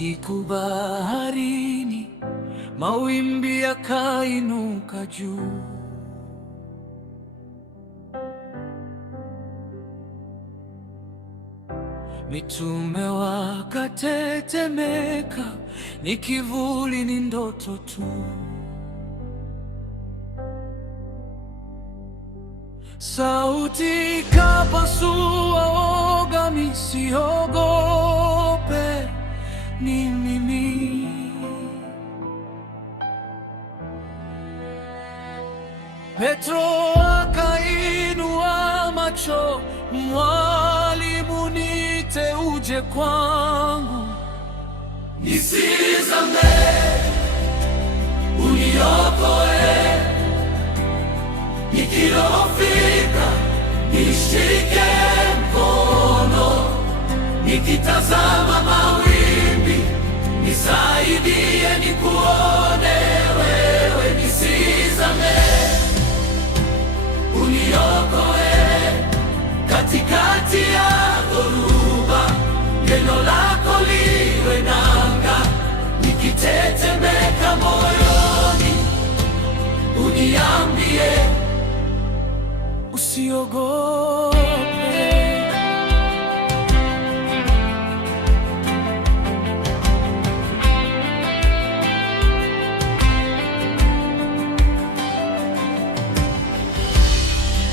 Usiku baharini, mawimbi yakainuka juu. Mitume wakatetemeka, ni kivuli, ni ndoto tu. Sauti ikapasua woga, msiogope, ni mimi. Petro akainua macho, Mwalimu, niite uje kwangu. Nisizame, uniokoe, nikidhoofika nishike mkono, nikitazama mawimbi nisaidie, nikuone wewe. Nisizame, uniokoe katikati ya dhoruba, neno lako liwe nanga, nikitetemeka moyoni uniambie usiogope.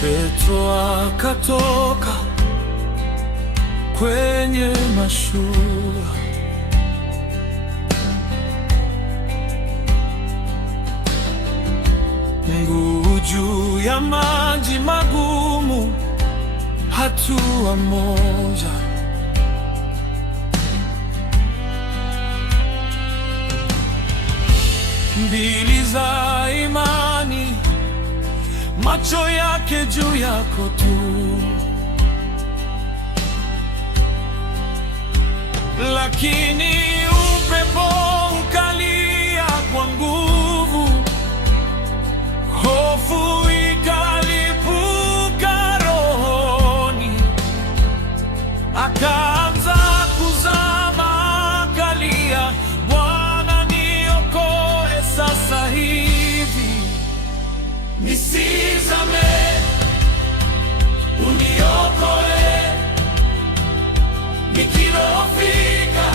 Petro akatoka kwenye mashua, mguu juu ya maji magumu, hatua moja. Mbili za imani, macho yake juu yako tu. Lakini upepo ukalia kwa nguvu, hofu ikalipuka rohoni, akaanza kuzama, akalia, Bwana niokoe sasa hivi. Nisizame, uniokoe, nikidhoofika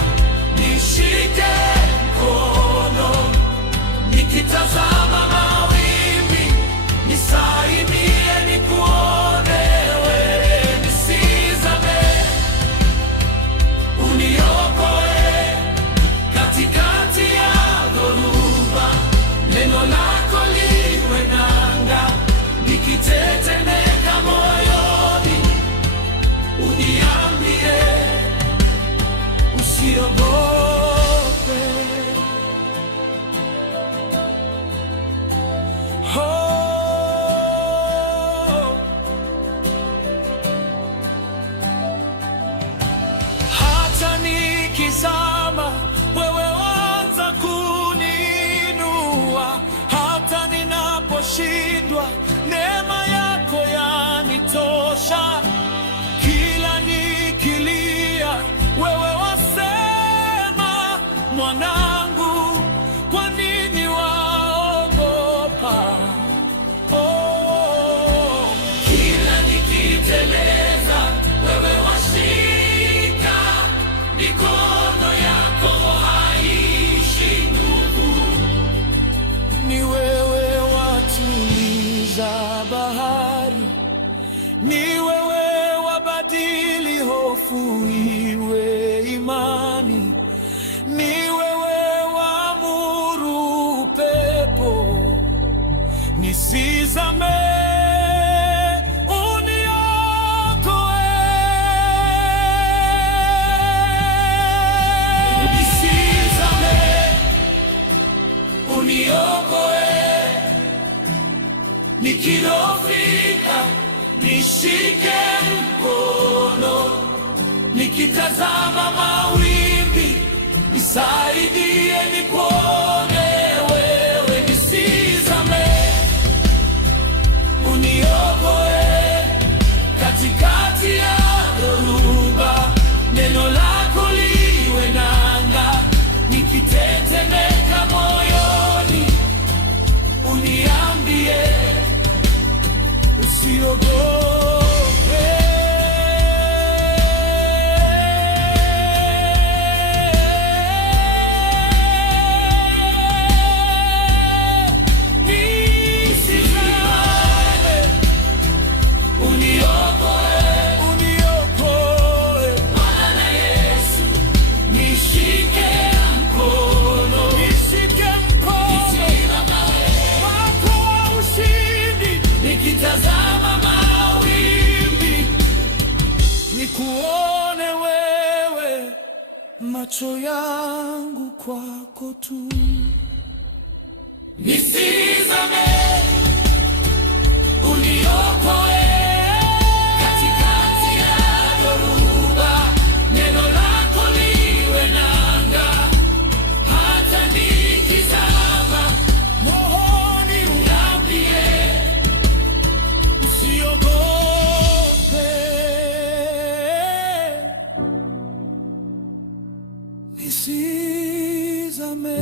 nishike mkono, nikitazama mawimbi nisaidie, nikuone wewe. Nisizame, uniokoe katikati ya dhoruba, neno lako liwe nanga, nikitetemeka moyoni uniambie usiogope. Hata nikizama, wewe waanza kuniinua. Hata ninaposhindwa, neema yako yanitosha. Kila nikilia, wewe wasema, mwanangu, kwa nini waogopa? Kila nikiteleza, wewe washika mikono yako, haishi nguvu. Ni wewe watuliza bahari, ni wewe wabadili hofu iwe imani, ni wewe waamuru upepo. Nisizame, uniokoe. Nisizame, uniokoe, nikidhoofika nishike mkono, nikitazama mawimbi nisaidie, nikuone wewe. Nisizame, uniokoe katikati ya dhoruba, neno lako liwe nanga, macho yangu kwako tu. Nisizame, uniokoe katikati ya dhoruba. Neno lako liwe nanga, hata nikizama moyoni, uniambie usiogope. Nisizame.